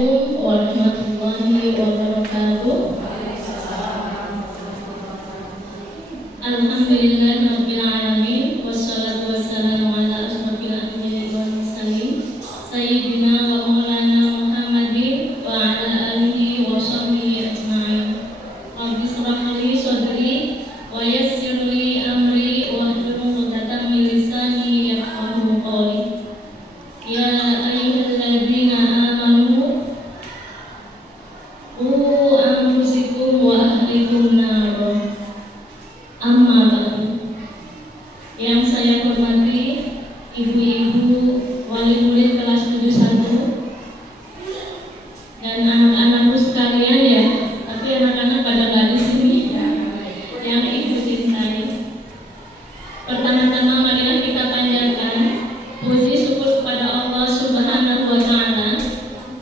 Assalamualaikum warahmatullahi wabarakatuh. Alhamdulillahirabbil alamin wassalatu wassalamu ala asyrofil anbiya'i wal mursalin sayyidina wa maulana Muhammadin wa ala alihi wa sahbihi ajma'in. Rabbi shrah li sadri wa yassir li amri wahlul 'uqdatam min lisani yafqahu qawli. Ya ayyuhalladzina amanu qu anfusakum wa ahlikum nar. Amma ba'du. Yang saya hormati ibu-ibu wali murid kelas 71 dan anak-anakku sekalian ya, tapi anak-anak pada nggak di sini yang ibu cintai. Pertama-tama marilah kita panjatkan puji syukur kepada Allah Subhanahu wa Ta'ala,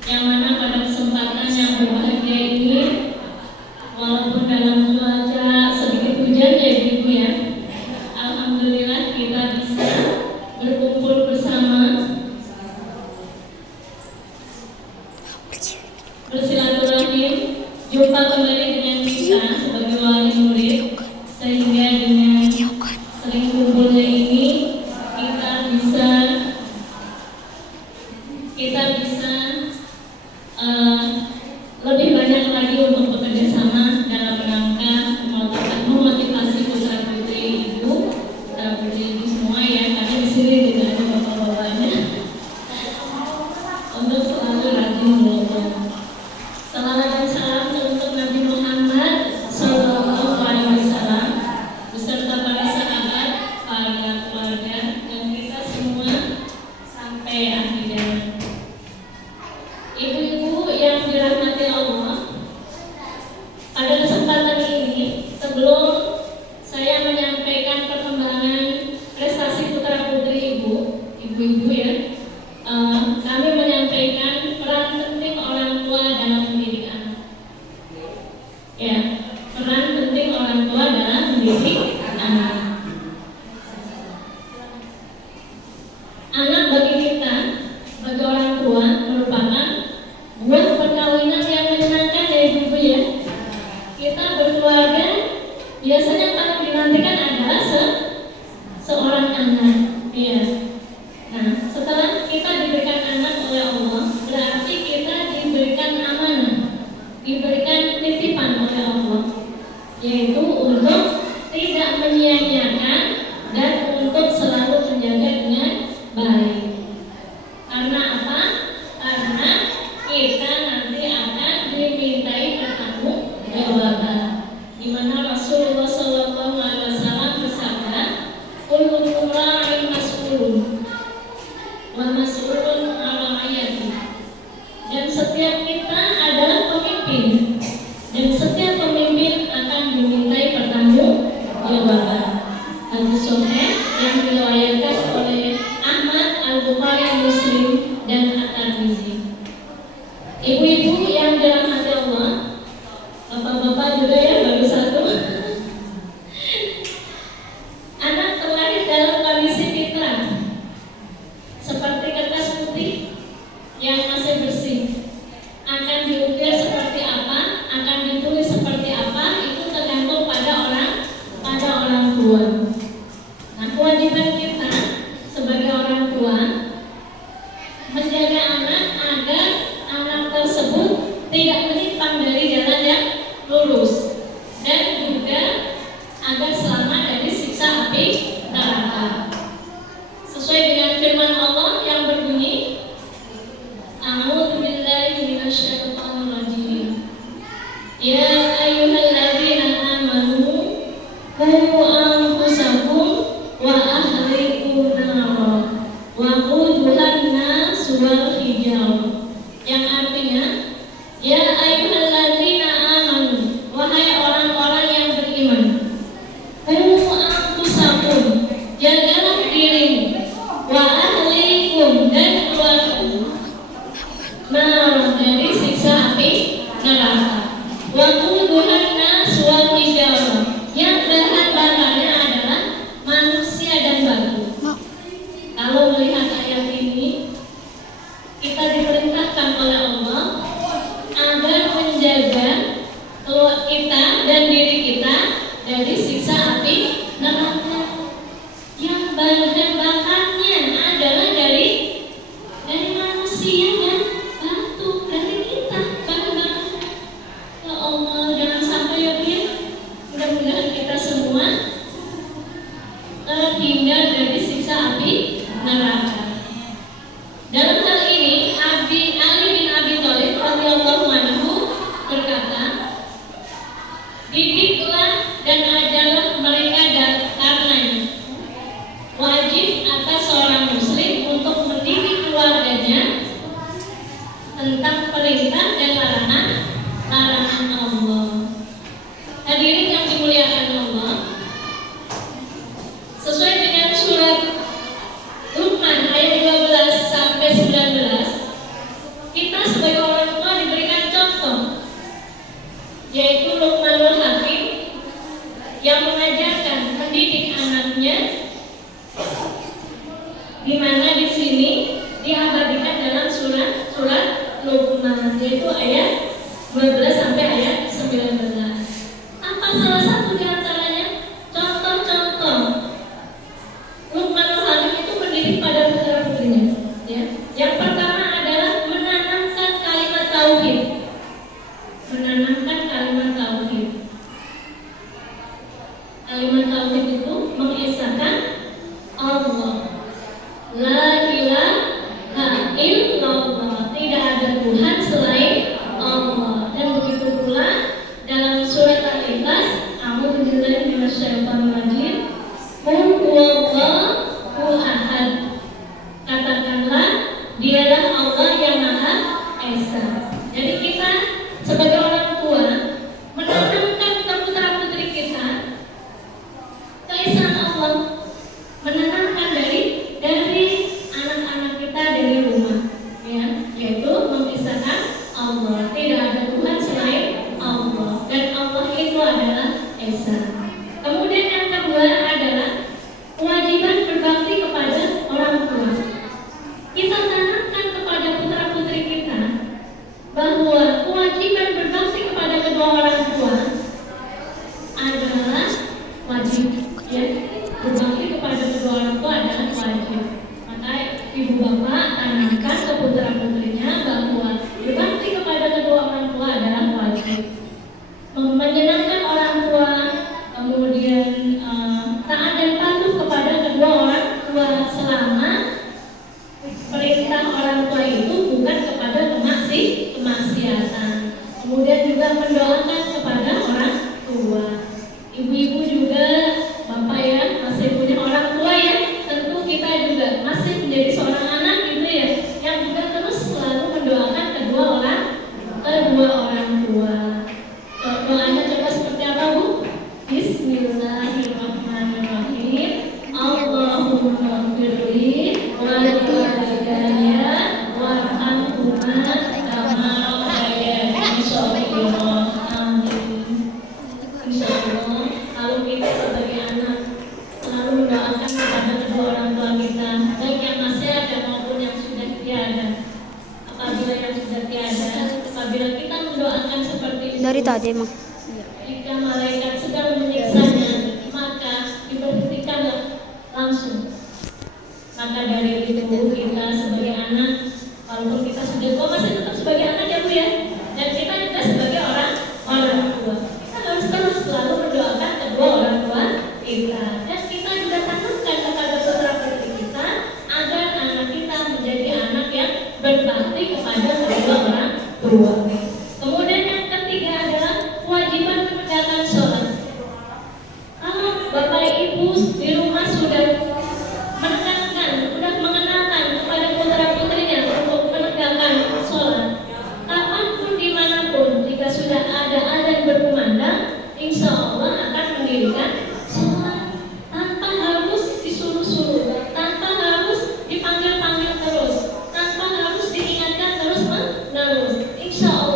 yang mana pada kesempatan yang berbahagia ini, walaupun dalam cuaca sedikit hujan ya ibu ya, alhamdulillah kita bisa berkumpul bersama, bersilaturahim, jumpa kembali dengan kita sebagai wali murid, sehingga dengan sering kumpulnya ini kita bisa lebih banyak lagi untuk bekerja sama dalam rangka memotivasi putra putri ibu semua ya, karena di sini juga ada bapak-bapaknya, untuk selalu rajin belajar. Salawat dan salam untuk Nabi Muhammad Sallallahu Alaihi Wasallam beserta para sahabat, para keluarga, dan kita semua sampai akhir zaman. Ibu-ibu yang dirahmati Allah, pada kesempatan ini, sebelum saya menyampaikan perkembangan prestasi putra putri ibu-ibu ya, kami menyampaikan peran penting orang tua dalam mendidik anak. Ya, peran penting orang tua dalam mendidik anak. Anak bagi kita, bagi orang tua, merupakan buah perkawinan yang menyenangkan ya ibu ya. Kita berkeluarga, biasanya paling dinantikan adalah seorang anak. Ya. Nah, setelah kita diberikan anak oleh Allah, berarti kita diberikan amanah, diberikan titipan oleh Allah, yaitu untuk tidak menyia-nyiakan dan untuk selalu menjaga dengan baik. Karena apa? Karena kita nanti akan dimintai pertanggungjawaban, di mana Rasulullah Sallallahu Alaihi Wasallam bersabda, "Kullukum ra'in mas'ulun wa mas'ulun 'an ra'iyati." Dan setiap kita adalah pemimpin, dan setiap pemimpin akan dimintai pertanggungjawaban. Hadis sahih yang diriwayatkan oleh Ahmad, Al-Bukhari, Muslim, dan At-Tirmidzi. Ibu-ibu yang dirahmati Allah, bapak-bapak juga ya, baru satu. Anak terlahir dalam kondisi fitrah, seperti kertas putih yang masih bersih. Akan diukir seperti apa, akan ditulis seperti apa, itu tergantung pada orang tua. Nah, kewajiban kita sebagai orang tua menjaga anak agar anak tersebut tidak menyimpang dari jalan yang lurus, dan juga agar selamat dari siksa api neraka. Sesuai dengan firman Allah yang berbunyi, A'udzu billahi minasyaitonir rajim. Ya ayyuhalladzina amanu qu anfusakum wa ahlikum nar wa quduhan nas wal hijarah. Yang artinya, ya ayyuhalladzina amanu, wahai orang-orang yang beriman, qu anfusakum, jagalah dirimu, wa ahlikum, dan keluargamu, nar, dari siksa perintah dan larangan Allah. Hadirin yang dimuliakan Allah, sesuai dengan surat Luqman ayat 12 sampai 19, kita sebagai orang tua diberikan contoh, yaitu Luqmanul Hakim yang mengajarkan, mendidik anaknya, di mana di sini diabadikan dalam surat Luqman, yaitu ayat 12 sampai ayat 19. Apa salah satu di antaranya? Contoh-contoh Luqmanul Hakim itu mendidik pada putra-putrinya, ya. Yang pertama adalah menanamkan kalimat tauhid. Menanamkan kalimat tauhid. Kalimat tauhid itu mengesahkan Allah. La ilaha illallah, tidak ada Tuhan selain Allah. Dan begitu pula dalam surat Al-Ikhlas, a'udzubillahi minasyaitonir rajim, qul huwallahu ahad. Katakanlah, dialah Allah yang Maha Esa. Jadi kita sebagai orang tua menanamkan ke putra-putri kita keesaan Allah, menanamkan dari anak-anak kita dari rumah, ya, yaitu mengisahkan Allah, tidak ada Tuhan selain Allah, dan Allah itu adalah Esa. Kemudian yang kedua adalah kewajiban berbakti kepada orang tua. Kita tanamkan kepada putra-putri kita bahwa kewajiban berbakti kepada kedua orang tua adalah wajib, ya. Berbakti kepada kedua orang tua adalah wajib. Maka ibu bapak tanamkan ke putra-putrinya bahwa berbakti kepada kedua orang tua adalah wajib. Menyenangkan orang tua, kemudian taat dan patuh kepada kedua orang tua selama perintah orang tua itu bukan kepada kemaksiatan. Kemudian juga mendoakan kepada orang tua. Ibu-ibu juga, bapak ya, masih punya orang tua ya. Tentu kita juga masih menjadi seorang anak gitu ya, yang juga terus selalu mendoakan kedua orang tua. Doanya coba seperti apa, Bu? Bismillahirrahmanirrahim. Allahumma firli walidayya warhamhuma kama rabbayani shaghira. Amin. Insyaallah, kalau kita sebagai anak selalu mendoakan kepada kedua orang tua kita, baik yang masih ada maupun yang sudah tiada. Apabila yang sudah tiada, apabila kita mendoakan seperti itu, dari tadi emang jika malaikat sedang menyiksanya, maka diberhentikanlah langsung. Maka dari itu kita sebagai anak, walaupun kita sudah tua, masih tetap sebagai anak ya Bu ya. Dan kita juga sebagai orang tua, kita harus terus selalu mendoakan kedua orang tua kita. Dan kita juga tanamkan kepada putra-putri kita agar anak kita menjadi anak yang berbakti kepada kedua orang tua. Kemudian yang ketiga adalah kewajiban menegakkan sholat. Kalau bapak ibu di rumah sudah mengenalkan kepada putra-putrinya untuk menegakkan sholat, kapanpun dimanapun, jika sudah ada azan berkumandang, insya Allah akan mendirikan sholat tanpa harus disuruh-suruh, tanpa harus dipanggil-panggil terus, tanpa harus diingatkan terus-menerus. Insya Allah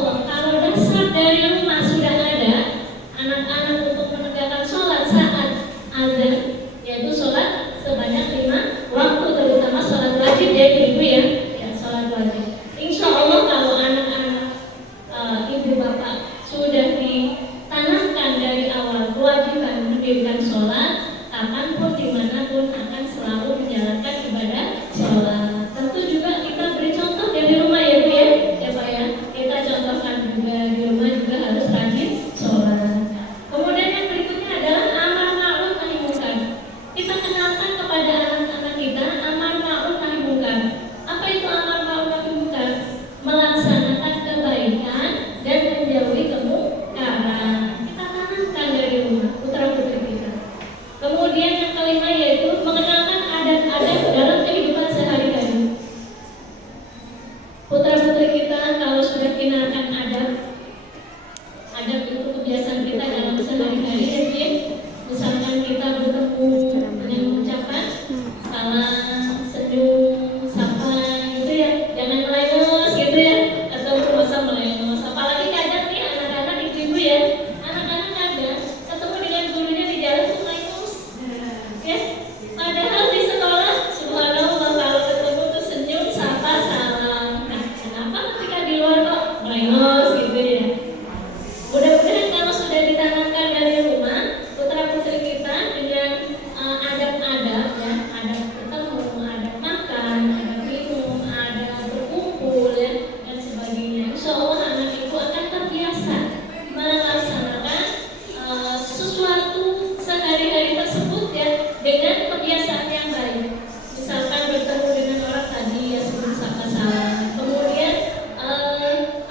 menghinakan adab. Adab itu kebiasaan kita dalam sehari-hari ya, Ji. Misalkan kita bertemu dengan ucapan salam, senyum, sapa gitu ya, jangan melengos gitu ya, atau masa melengos. Apalagi kadang nih anak-anak ibu-ibu ya, anak-anak kadang ketemu dengan gurunya di jalan tuh melengos, ya. Padahal di sekolah, subhanallah kalau ketemu tuh senyum, sapa, salam. Nah, kenapa ketika di luar kok melengos gitu ya? Mudah-mudahan kalau sudah ditanamkan dari rumah, putra-putri kita dengan adab-adab ya, adab bertemu, adab makan, adab minum, adab berkumpul ya, dan sebagainya. Insya Allah anak itu akan terbiasa melaksanakan sesuatu sehari-hari tersebut ya dengan kebiasaan yang baik. Misalkan bertemu dengan orang tadi ya sebelum sapa salam. Kemudian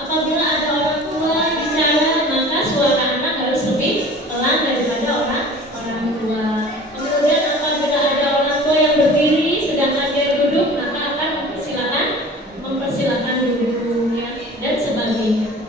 apabila ada orang tua bicara, maka suara anak harus lebih pelan daripada orang tua. Kemudian apabila ada orang tua yang berdiri sedangkan dia duduk, maka akan mempersilakan duduk ya, dan sebagainya.